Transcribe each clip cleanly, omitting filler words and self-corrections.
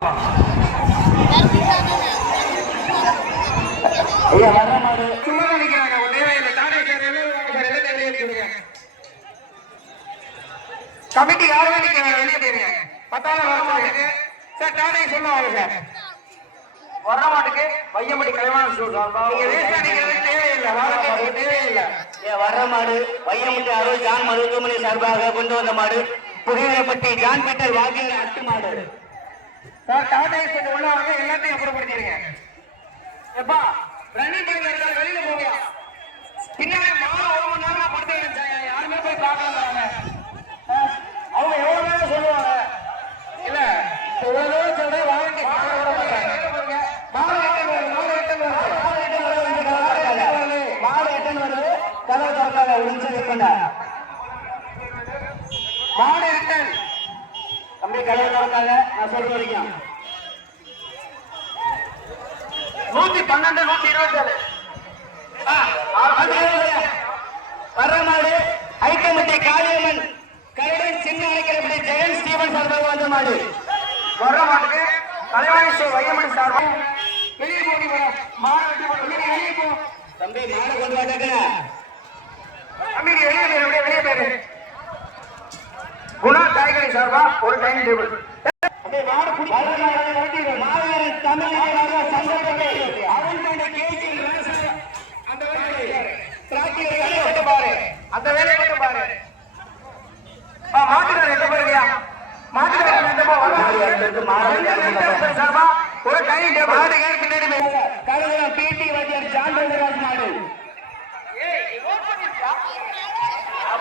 ஐயா வர மாடு சும்மா நினைக்கிறாங்க. கமிட்டி யாருமே நிக்கிறாங்க. வெளியே போயிருங்க. 10,000 வரமாட்டுக்கு சார் டாடை சொல்லுவாங்க சார். வர மாட்டுக்கு வையம்படி கலைவாணன் நீங்க வேஸ்ட் அடிக்கிறது தேவையில்லை. வாழ்க்கை தேவையில்லை. வர்ற மாடு வையமுட்டி அருள் ஜான் மருத்துவமனை சார்பாக கொண்டு வந்த மாடு புதியப்பட்டி ஜான் பீட்டர் வாக்கியர் அட்டு மாடு சார் டாடை சொல்லி உள்ளவங்க எல்லாத்தையும் அப்புறப்படுத்திடுங்க. எப்பா ரன்னிங் டைம்ல இருக்க வெளியில போவியா பின்னாடி மாடு 1 மணி நேரம் படுத்து யாருமே போய் பார்க்கலாங்க. அவங்க எவ்வளவு நேரம் சொல்லுவாங்க இல்ல எவ்வளவு சொல்ற வாங்கி கதவு திறக்காத ஒரு நிமிஷம் இருப்பேன். மாடு ரிட்டன் தம்பி கதவு திறக்காத நான் சொல்ற வரைக்கும் 112 127 வர்ற மாடு ஐட்டமட்டி காளியம்மன் கரடன் சின்ன அழைக்கிறபடி ஜெயன் ஸ்டீவன் சார்பாக வந்த மாடு வர்ற மாட்டுக்கு கலைவாணி வையமணி சார்பாக வெளியே போய் வெளியே போ தம்பி மாடு கொண்டு வந்தாங்க. தம்பி வெளியே போயிரு. குணா காய்கறி சார்பா ஒரு டைம் டேபிள் அந்த வேலையை மட்டும் பாரு. மாட்டுக்காரர் எங்க போயிருக்கியா? மாட்டுக்காரர் சார்பா ஒரு டைம் டேபிள் மாட்டுக்காரர் பின்னாடி பிடி வாத்தியார் ஜான் மாடு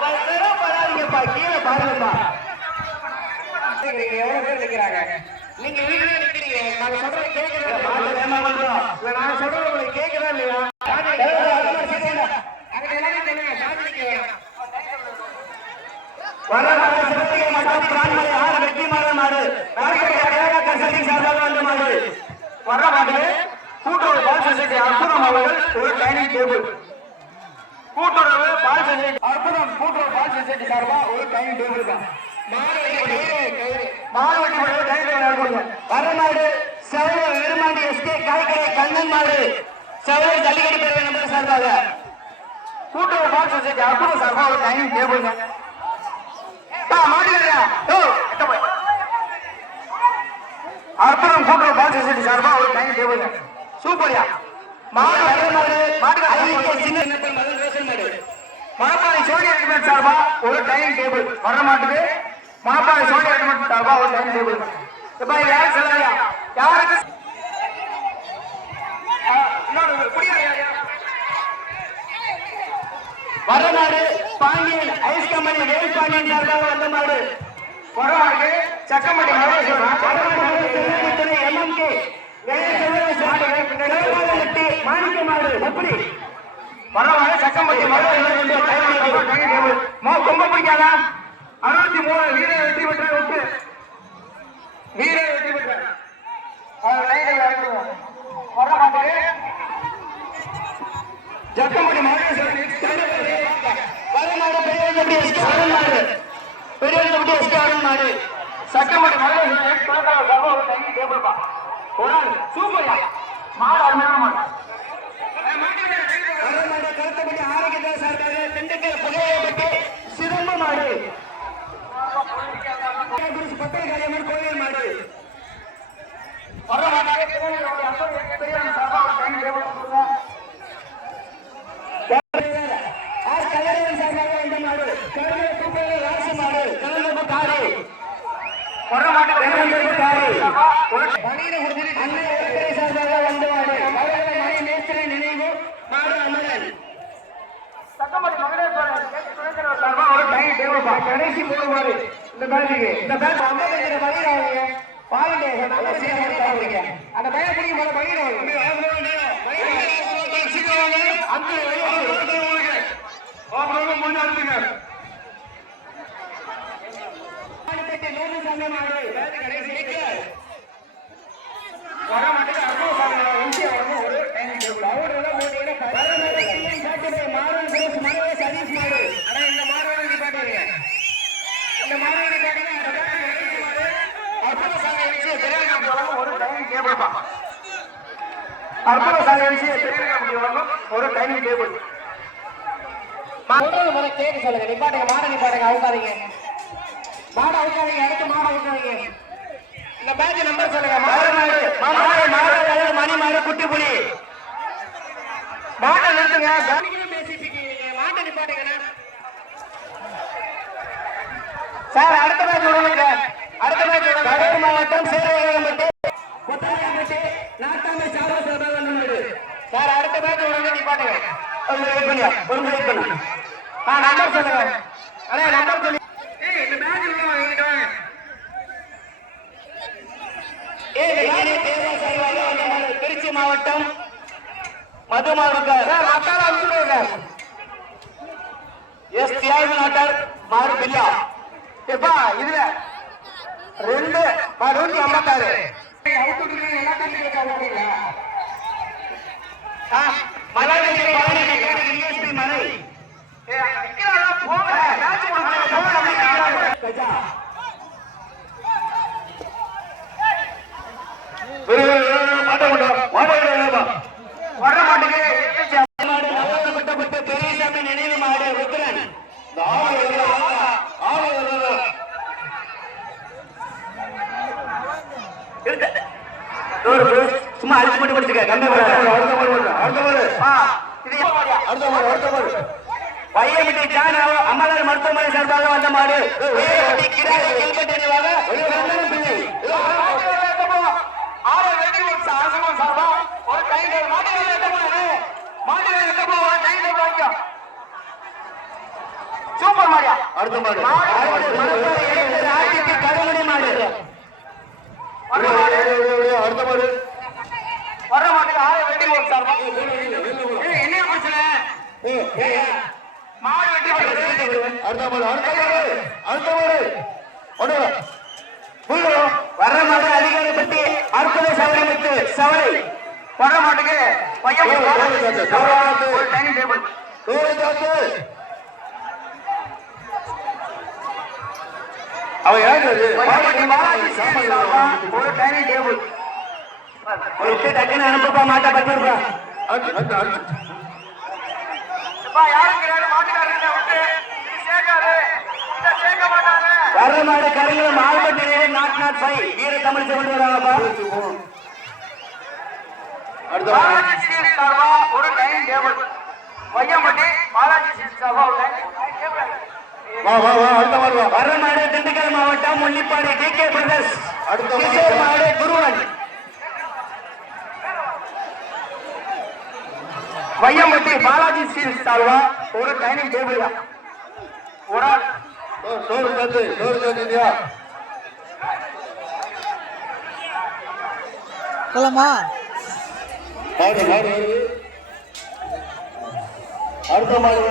பரவாயில்லைங்கப்பா கீழே பாருங்கப்பா. எவ்வளவு பேர் நிக்கிறாங்க? நீங்க வீட்டுல நிக்கிறீங்க. நாங்க சொல்றது கேட்கறதா? நாங்க சொல்றது உங்களுக்கு கேட்கறதா இல்லையா? வர மாடு கூட்டுறவு பால் சொசைட்டி அற்புதம் அவர்கள் ஒரு டைனிங் டேபிள் கூட்டுறவு பால் சொசைட்டி அற்புதம் கூட்டுறவு பால் சொசைட்டி சார்பா ஒரு டைனிங் டேபிள் தான். வரமாடு செவல விருமாண்டி எஸ்கே காய்கறி கண்ணன் மாடு செவல ஜல்லிக்கட்டு பேரவை நம்பர் சார்பாக கூட்டுறவு பால் சொசைட்டி அற்புதம் சார்பா ஒரு டைனிங் டேபிள் தான். அற்புதம் கூட்டுறவு பால் சொசைட்டி சார்பா ஒரு டைனிங் டேபிள் தான். சூப்பர்யா. மாடு மணப்பாறை சோழி ரெடிமேட் சார்பா ஒரு டைனிங் டேபிள் வர மாட்டுக்கு மணப்பாறை சோழி ரெடிமேட் சார்பா ஒரு டைனிங் டேபிள். இப்ப யாரும் சொல்லலையா? யாருக்கு வரமாடு பாண்டியன் ஐஸ் கம்பெனி வேல் பாண்டியன் சார்பாக வந்த மாடு வர மாட்டுக்கு சக்கம்பட்டி எம்எம்கே மாணிக்க மாடு எப்படி வரவாங்க சக்கம்பட்டி கொம்ப பிடிக்காதா? 63 வீர வெற்றி பெற்ற விட்டு வீர வெற்றி பெற்ற வர மாட்டுக்கு சக்கம்பட்டி வரமாடு பெரியவர்கள் எஸ்கே மாடு சக்கம்பட்டி சூப்பர்யா. மாடு அருமையான மாடு. கருத்தப்பட்டி ஆரோக்கிய சார்பாக திண்டுக்கல் புகையப்பட்டு சிதம்ப மாடு பக்கல் காரியம்மன் கோயில் மாடு வர மாட்டாங்க. சார்பாக வந்த மாடு ராசி மாடு கலந்தப்பு காரி வர மாட்டாங்க. சார்பாக வந்த மாடு மணி நேத்திரை நினைவு மாடு அமரன் சக்கம்பட்டி மகனேஸ்வரர் சார்பா ஒரு டைனிங் டேபிள் கடைசி 3 மாடு இந்த பேட்சுக்கு இந்த பேட்ச் 55 பதினாங்க பாருங்க. அந்த பையன் பிடிக்கும் போது பகிர்வாங்க வர மாட்டேங்க. ஒரு டைனிங் டேபிள் அவரோட சதீஷ் மாடு ஆனா இந்த மாடு பாட்டுறீங்க. இந்த மாடு பாத்தீங்கன்னா அற்புத சாமி தெரியாது. அற்புத சாதனை விஷயம் ஒரு டைனிங் டேபிள் முறை கேட்டு சொல்லுங்க. நிப்பாட்டுங்க, மாடை நிப்பாட்டுங்க, அவுக்காதீங்க. மாடை அவுக்காதீங்க, அடுத்து மாடை அவுக்காதீங்க. இந்த பேட்ச் நம்பர் சொல்லுங்க. மணி மாடு குட்டி புலி மாட்டை நிறுத்துங்க. பேசிட்டு இருக்கீங்க, மாட்டை நிப்பாட்டுங்க சார். அடுத்த பேட்ச் விடுங்க. அடுத்த பேட்ச் விடுங்க. கடலூர் மாவட்டம் சேரவேலம்பட்டி கொத்தமல்லிப்பட்டி நாட்டாமை சாவா சார். அடுத்த பேட்ச் விடுங்க, நிப்பாட்டுங்க. ஒரு முறை பண்ணு நம்பர் சொல்லுங்க. அண்ணே நம்பர் சொல்லி இந்த பேட்ச் விடுங்க. திருச்சி மாவட்டம் மதுமாவுக்கார் எஸ் தியாகு நாட்டார் மாறு பில்லா எப்பா இதுல 256 மலை கொட்டப்பட்ட பெரியசாமி நினைவு மாடு ருத்ரன் சும்மா அழிச்சு மட்டும் படிச்சுக்க பையன்பிட்டி ஜான் அம்மதார் மருத்துவமனை சார்பாக வந்த மாடு நினைவாக சூப்பர் மாடியா. அடுத்த மாடு கருமணி மாடு அடுத்த மாடு வர்ற மாட்டுக்கு ஆறு வெட்டி போட்டு சார்பா. என்ன பிரச்சனை? மாடு வெட்டி அடுத்த மாடு அடுத்த மாடு வர்ற மாடு அதிகாரப்பட்டி அற்புத சவரமிட்டு சவரை வர்ற மாட்டுக்கு பையன் ஒரு டைனிங் டேபிள். அவன் யாரு ஒரு டைனிங் டேபிள். ஒரு டக்குன்னு அனுப்பப்பா மாட்டா பத்திருப்பா யாருக்கு மாட்டுக்காரங்க விட்டு சேர்க்காது, சேர்க்க மாட்டாங்க. வர்ற மாடு கருங்கல மால்பட்டி நாட் ஃபை வீர தமிழ் கொண்டு வராங்கப்பா ஒரு டைனிங் டேபிள். பையன்பட்டி பாலாஜி சார்பா ஒரு டைனிங் டேபிள். வர்ற மாடு திண்டுக்கல் மாவட்டம் Mullipadi T K brothers Kishore மாடு குருவன் பையன்பட்டி பாலாஜி ஸ்டீல் சார்பா ஒரு டைனிங் டேபிள். ஒரு ஆள் போலாமா? அடுத்த மாடு